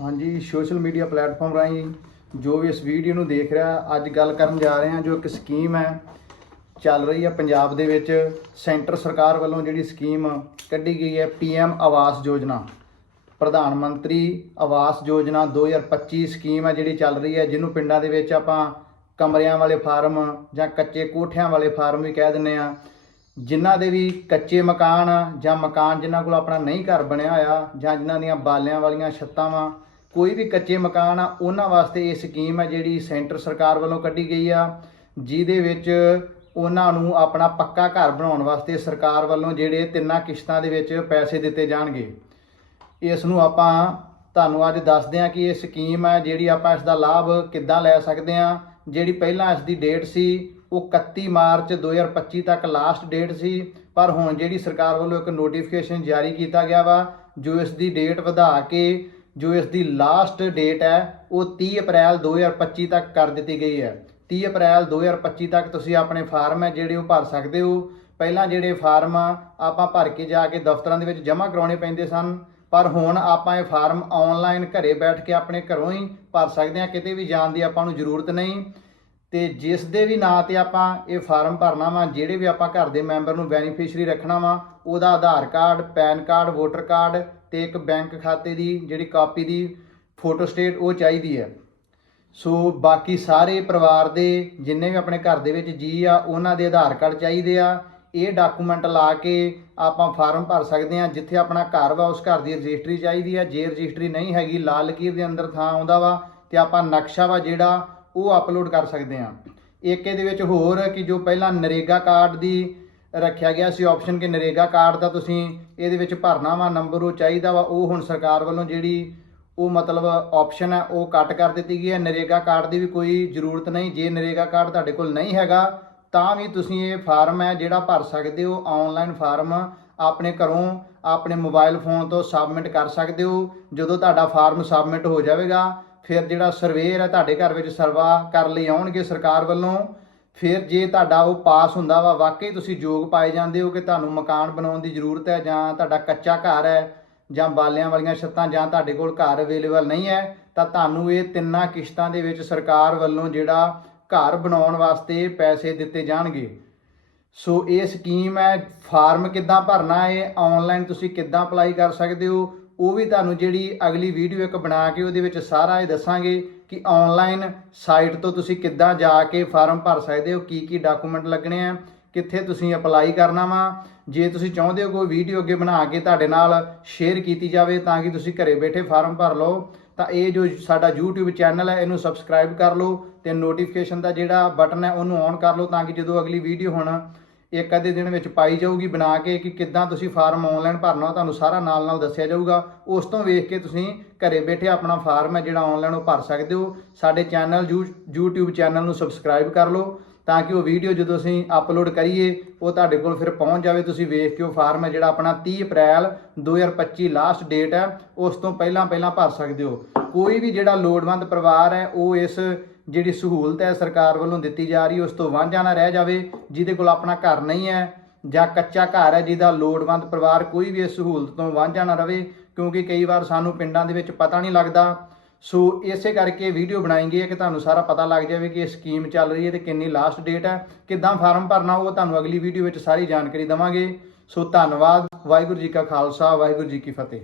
ਹਾਂਜੀ social media platform ਰਾਹੀਂ ਜੋ ਵੀ ਇਸ ਵੀਡੀਓ ਨੂੰ ਦੇਖ ਰਿਹਾ, ਅੱਜ ਗੱਲ ਕਰਨ ਜਾ ਰਹੇ ਹਾਂ, ਜੋ ਇੱਕ ਸਕੀਮ ਹੈ, ਚੱਲ ਰਹੀ ਹੈ ਪੰਜਾਬ ਦੇ ਵਿੱਚ, ਸੈਂਟਰ ਸਰਕਾਰ ਵੱਲੋਂ ਜਿਹੜੀ ਸਕੀਮ ਕੱਢੀ ਗਈ ਹੈ ਪੀਐਮ ਆਵਾਸ ਯੋਜਨਾ। ਪ੍ਰਧਾਨ ਮੰਤਰੀ ਆਵਾਸ ਯੋਜਨਾ 2025 ਸਕੀਮ ਹੈ ਜਿਹੜੀ ਚੱਲ ਰਹੀ ਹੈ, ਜਿਹਨੂੰ ਪਿੰਡਾਂ ਦੇ ਵਿੱਚ ਆਪਾਂ ਕਮਰਿਆਂ ਵਾਲੇ ਫਾਰਮ ਜਾਂ ਕੱਚੇ ਕੋਠਿਆਂ ਵਾਲੇ ਫਾਰਮ ਵੀ ਕਹਿ ਦਿੰਦੇ ਆ ਜਿਨ੍ਹਾਂ ਦੇ ਵੀ ਕੱਚੇ ਮਕਾਨ ਆ ਜਾਂ ਮਕਾਨ ਜਿਨ੍ਹਾਂ ਕੋਲ ਆਪਣਾ ਨਹੀਂ ਘਰ ਬਣਿਆ ਹੋਇਆ ਜਾਂ ਜਿਨ੍ਹਾਂ ਦੀਆਂ ਬਾਲਿਆਂ ਵਾਲੀਆਂ ਛੱਤਾਂ ਵਾ, ਕੋਈ ਵੀ ਕੱਚੇ ਮਕਾਨ ਆ, ਉਹਨਾਂ ਵਾਸਤੇ ਇਹ ਸਕੀਮ ਹੈ ਜਿਹੜੀ ਸੈਂਟਰ ਸਰਕਾਰ ਵੱਲੋਂ ਕੱਢੀ ਗਈ ਆ, ਜਿਹਦੇ ਵਿੱਚ ਉਹਨਾਂ ਨੂੰ ਆਪਣਾ ਪੱਕਾ ਘਰ ਬਣਾਉਣ ਵਾਸਤੇ ਸਰਕਾਰ ਵੱਲੋਂ ਜਿਹੜੇ ਤਿੰਨਾਂ ਕਿਸ਼ਤਾਂ ਦੇ ਵਿੱਚ ਪੈਸੇ ਦਿੱਤੇ ਜਾਣਗੇ। ਇਸ ਨੂੰ ਆਪਾਂ ਤੁਹਾਨੂੰ ਅੱਜ ਦੱਸਦੇ ਹਾਂ ਕਿ ਇਹ ਸਕੀਮ ਹੈ ਜਿਹੜੀ ਆਪਾਂ ਇਸ ਦਾ ਲਾਭ ਕਿੱਦਾਂ ਲੈ ਸਕਦੇ ਹਾਂ, ਜਿਹੜੀ ਪਹਿਲਾਂ ਇਸ ਦੀ ਡੇਟ ਸੀ ਉਹ 31 ਮਾਰਚ 2025 ਤੱਕ ਲਾਸਟ ਡੇਟ ਸੀ, ਪਰ ਹੁਣ ਜਿਹੜੀ ਸਰਕਾਰ ਵੱਲੋਂ ਇੱਕ ਨੋਟੀਫਿਕੇਸ਼ਨ ਜਾਰੀ ਕੀਤਾ ਗਿਆ ਵਾ, ਜੋ ਇਸ ਦੀ ਡੇਟ ਵਧਾ ਕੇ, ਜੋ ਇਸ ਦੀ ਲਾਸਟ ਡੇਟ ਹੈ, ਉਹ 30 ਅਪ੍ਰੈਲ 2025 ਤੱਕ ਕਰ ਦਿੱਤੀ ਗਈ ਹੈ। 30 ਅਪ੍ਰੈਲ 2025 ਤੱਕ ਤੁਸੀਂ ਆਪਣੇ ਫਾਰਮ ਹੈ ਜਿਹੜੇ ਉਹ ਭਰ ਸਕਦੇ ਹੋ। ਪਹਿਲਾਂ ਜਿਹੜੇ ਫਾਰਮ ਆਪਾਂ ਭਰ ਕੇ ਜਾ ਕੇ ਦਫ਼ਤਰਾਂ ਦੇ ਵਿੱਚ ਜਮ੍ਹਾਂ ਕਰਾਉਣੇ ਪੈਂਦੇ ਸਨ, ਪਰ ਹੁਣ ਆਪਾਂ ਇਹ ਫਾਰਮ ਆਨਲਾਈਨ ਘਰੇ ਬੈਠ ਕੇ ਆਪਣੇ ਘਰੋਂ ਹੀ ਭਰ ਸਕਦੇ ਹਾਂ, ਕਿਤੇ ਵੀ ਜਾਣ ਦੀ ਆਪਾਂ ਨੂੰ ਜ਼ਰੂਰਤ ਨਹੀਂ। ਤੇ ਜਿਸ ਦੇ ਵੀ ਨਾਂ ਤੇ ਆਪਾਂ ਇਹ ਫਾਰਮ ਭਰਨਾ ਵਾ, ਜਿਹੜੇ ਵੀ ਆਪਾਂ ਘਰ ਦੇ ਮੈਂਬਰ ਨੂੰ ਬੈਨੀਫੀਸ਼ੀਅਰੀ ਰੱਖਣਾ ਵਾ, ਉਹਦਾ Aadhaar card, PAN card, voter card ਤੇ ਇੱਕ ਬੈਂਕ ਖਾਤੇ ਦੀ ਜਿਹੜੀ ਕਾਪੀ ਦੀ ਫੋਟੋ ਸਟੇਟ ਉਹ ਚਾਹੀਦੀ ਹੈ। ਸੋ ਬਾਕੀ ਸਾਰੇ ਪਰਿਵਾਰ ਦੇ ਜਿੰਨੇ ਵੀ ਆਪਣੇ ਘਰ ਦੇ ਵਿੱਚ ਜੀ ਆ, ਉਹਨਾਂ ਦੇ ਆਧਾਰ ਕਾਰਡ ਚਾਹੀਦੇ ਆ। ਇਹ ਡਾਕੂਮੈਂਟ ਲਾ ਕੇ ਆਪਾਂ ਫਾਰਮ ਭਰ ਸਕਦੇ ਆ ਜਿੱਥੇ ਆਪਣਾ ਘਰ ਵਾ, ਉਸ ਘਰ ਦੀ ਰਜਿਸਟਰੀ ਚਾਹੀਦੀ ਆ ਜੇ ਰਜਿਸਟਰੀ ਨਹੀਂ ਹੈਗੀ, ਲਾਲ ਲਕੀਰ ਦੇ ਅੰਦਰ ਥਾਂ ਆਉਂਦਾ ਵਾ, ਤੇ ਆਪਾਂ ਨਕਸ਼ਾ ਵਾ ਜਿਹੜਾ ਉਹ ਅਪਲੋਡ ਕਰ ਸਕਦੇ ਆ ਇੱਕ ਇਹਦੇ ਵਿੱਚ ਹੋਰ ਕਿ ਜੋ ਪਹਿਲਾਂ ਨਰੇਗਾ ਕਾਰਡ ਦੀ ਰੱਖਿਆ ਗਿਆ ਸੀ ਆਪਸ਼ਨ ਕਿ ਨਰੇਗਾ ਕਾਰਡ ਦਾ ਤੁਸੀਂ ਇਹਦੇ ਵਿੱਚ ਭਰਨਾ ਵਾ ਨੰਬਰ ਉਹ ਚਾਹੀਦਾ ਵਾ, ਉਹ ਹੁਣ ਸਰਕਾਰ ਵੱਲੋਂ ਜਿਹੜੀ ਉਹ ਮਤਲਬ ਆਪਸ਼ਨ ਹੈ, ਉਹ ਕੱਟ ਕਰ ਦਿੱਤੀ ਗਈ ਹੈ। ਨਰੇਗਾ ਕਾਰਡ ਦੀ ਵੀ ਕੋਈ ਜ਼ਰੂਰਤ ਨਹੀਂ। ਜੇ ਨਰੇਗਾ ਕਾਰਡ ਤੁਹਾਡੇ ਕੋਲ ਨਹੀਂ ਹੈਗਾ, ਤਾਂ ਵੀ ਤੁਸੀਂ ਇਹ ਫਾਰਮ ਹੈ ਜਿਹੜਾ ਭਰ ਸਕਦੇ ਹੋ। ਆਨਲਾਈਨ ਫਾਰਮ ਆਪਣੇ ਘਰੋਂ, ਆਪਣੇ ਮੋਬਾਈਲ ਫੋਨ ਤੋਂ ਸਬਮਿਟ ਕਰ ਸਕਦੇ ਹੋ। ਜਦੋਂ ਤੁਹਾਡਾ ਫਾਰਮ ਸਬਮਿਟ ਹੋ ਜਾਵੇਗਾ ਫਿਰ ਜਿਹੜਾ ਸਰਵੇਅਰ ਹੈ ਤੁਹਾਡੇ ਘਰ ਵਿੱਚ ਸਰਵਾ ਕਰਨ ਲਈ ਆਉਣਗੇ ਸਰਕਾਰ ਵੱਲੋਂ, ਫਿਰ ਜੇ ਤੁਹਾਡਾ ਉਹ ਪਾਸ ਹੁੰਦਾ ਵਾ, ਵਾਕਈ ਤੁਸੀਂ ਯੋਗ ਪਾਏ ਜਾਂਦੇ ਹੋ ਕਿ ਤੁਹਾਨੂੰ ਮਕਾਨ ਬਣਾਉਣ ਦੀ ਜ਼ਰੂਰਤ ਹੈ ਜਾਂ ਤੁਹਾਡਾ ਕੱਚਾ ਘਰ ਹੈ ਜਾਂ ਬਾਲਿਆਂ ਵਾਲੀਆਂ ਛੱਤਾਂ ਜਾਂ ਤੁਹਾਡੇ ਕੋਲ ਘਰ ਅਵੇਲੇਬਲ ਨਹੀਂ ਹੈ, ਤਾਂ ਤੁਹਾਨੂੰ ਇਹ ਤਿੰਨਾਂ ਕਿਸ਼ਤਾਂ ਦੇ ਵਿੱਚ ਸਰਕਾਰ ਵੱਲੋਂ ਜਿਹੜਾ ਘਰ ਬਣਾਉਣ ਵਾਸਤੇ ਪੈਸੇ ਦਿੱਤੇ ਜਾਣਗੇ। ਸੋ ਇਹ ਸਕੀਮ ਹੈ, ਫਾਰਮ ਕਿੱਦਾਂ ਭਰਨਾ ਹੈ ਆਨਲਾਈਨ ਤੁਸੀਂ ਕਿੱਦਾਂ ਅਪਲਾਈ ਕਰ ਸਕਦੇ ਹੋ ਉਹ ਵੀ ਤੁਹਾਨੂੰ ਜਿਹੜੀ ਅਗਲੀ ਵੀਡੀਓ ਇੱਕ ਬਣਾ ਕੇ ਉਹਦੇ ਵਿੱਚ ਸਾਰਾ ਇਹ ਦੱਸਾਂਗੇ ਕਿ ਆਨਲਾਈਨ ਸਾਈਟ ਤੋਂ ਤੁਸੀਂ ਕਿੱਦਾਂ ਜਾ ਕੇ ਫਾਰਮ ਭਰ ਸਕਦੇ ਹੋ, ਕੀ ਕੀ ਡਾਕੂਮੈਂਟ ਲੱਗਣੇ ਆ, ਕਿੱਥੇ ਤੁਸੀਂ ਅਪਲਾਈ ਕਰਨਾ ਵਾ। ਜੇ ਤੁਸੀਂ ਚਾਹੁੰਦੇ ਹੋ ਕੋਈ ਵੀਡੀਓ ਅੱਗੇ ਬਣਾ ਕੇ ਤੁਹਾਡੇ ਨਾਲ ਸ਼ੇਅਰ ਕੀਤੀ ਜਾਵੇ ਤਾਂ ਕਿ ਤੁਸੀਂ ਘਰੇ ਬੈਠੇ ਫਾਰਮ ਭਰ ਲਓ, ਤਾਂ ਇਹ ਜੋ ਸਾਡਾ YouTube ਚੈਨਲ ਹੈ, ਇਹਨੂੰ ਸਬਸਕ੍ਰਾਈਬ ਕਰ ਲਓ ਤੇ ਨੋਟੀਫਿਕੇਸ਼ਨ ਦਾ ਜਿਹੜਾ ਬਟਨ ਹੈ, ਉਹਨੂੰ ਔਨ ਕਰ ਲਓ ਤਾਂ ਕਿ ਜਦੋਂ ਅਗਲੀ ਵੀਡੀਓ ਹੁਣ ਇੱਕ ਅੱਧੇ ਦਿਨ ਵਿੱਚ ਪਾਈ ਜਾਊਗੀ ਬਣਾ ਕੇ ਕਿ ਕਿੱਦਾਂ ਤੁਸੀਂ ਫਾਰਮ ਆਨਲਾਈਨ ਭਰਨਾ, ਤੁਹਾਨੂੰ ਸਾਰਾ ਨਾਲ ਨਾਲ ਦੱਸਿਆ ਜਾਊਗਾ। ਉਸ ਤੋਂ ਵੇਖ ਕੇ ਤੁਸੀਂ ਘਰੇ ਬੈਠੇ ਆਪਣਾ ਫਾਰਮ ਹੈ ਜਿਹੜਾ ਆਨਲਾਈਨ ਉਹ ਭਰ ਸਕਦੇ ਹੋ। ਸਾਡੇ ਚੈਨਲ YouTube ਚੈਨਲ ਨੂੰ ਸਬਸਕ੍ਰਾਈਬ ਕਰ ਲਓ ਤਾਂ ਕਿ ਉਹ ਵੀਡੀਓ ਜਦੋਂ ਅਸੀਂ ਅਪਲੋਡ ਕਰੀਏ, ਉਹ ਤੁਹਾਡੇ ਕੋਲ ਫਿਰ ਪਹੁੰਚ ਜਾਵੇ। ਤੁਸੀਂ ਵੇਖ ਕੇ ਉਹ ਫਾਰਮ ਹੈ ਜਿਹੜਾ ਆਪਣਾ 30 ਅਪ੍ਰੈਲ 2025 ਲਾਸਟ ਡੇਟ ਹੈ, ਉਸ ਤੋਂ ਪਹਿਲਾਂ ਪਹਿਲਾਂ ਭਰ ਸਕਦੇ ਹੋ। ਕੋਈ ਵੀ ਜਿਹੜਾ ਲੋੜਵੰਦ ਪਰਿਵਾਰ ਹੈ, ਉਹ ਇਸ ਜਿਹੜੀ ਸਹੂਲਤ ਹੈ ਸਰਕਾਰ ਵੱਲੋਂ ਦਿੱਤੀ ਜਾ ਰਹੀ, ਉਸ ਤੋਂ ਵਾਂਝਾ ਨਾ ਰਹਿ ਜਾਵੇ, ਜਿਹਦੇ ਕੋਲ ਆਪਣਾ ਘਰ ਨਹੀਂ ਹੈ ਜਾਂ ਕੱਚਾ ਘਰ ਹੈ ਜਿਹਦਾ ਲੋੜਵੰਦ ਪਰਿਵਾਰ ਕੋਈ ਵੀ ਇਸ ਸਹੂਲਤ ਤੋਂ ਵਾਂਝਾ ਨਾ ਰਵੇ ਕਿਉਂਕਿ ਕਈ ਵਾਰ ਸਾਨੂੰ ਪਿੰਡਾਂ ਦੇ ਵਿੱਚ ਪਤਾ ਨਹੀਂ ਲੱਗਦਾ। ਸੋ ਇਸੇ ਕਰਕੇ ਵੀਡੀਓ ਬਣਾਈ ਗਈ ਹੈ ਕਿ ਤੁਹਾਨੂੰ ਸਾਰਾ ਪਤਾ ਲੱਗ ਜਾਵੇ ਕਿ ਇਹ ਸਕੀਮ ਚੱਲ ਰਹੀ ਹੈ ਤੇ ਕਿੰਨੀ ਲਾਸਟ ਡੇਟ ਹੈ, ਕਿੱਦਾਂ ਫਾਰਮ ਭਰਨਾ, ਉਹ ਤੁਹਾਨੂੰ ਅਗਲੀ ਵੀਡੀਓ ਵਿੱਚ ਸਾਰੀ ਜਾਣਕਾਰੀ ਦਵਾਂਗੇ। ਸੋ ਧੰਨਵਾਦ, ਵਾਹਿਗੁਰੂ ਜੀ ਕਾ ਖਾਲਸਾ, ਵਾਹਿਗੁਰੂ ਜੀ ਕੀ ਫਤਿਹ।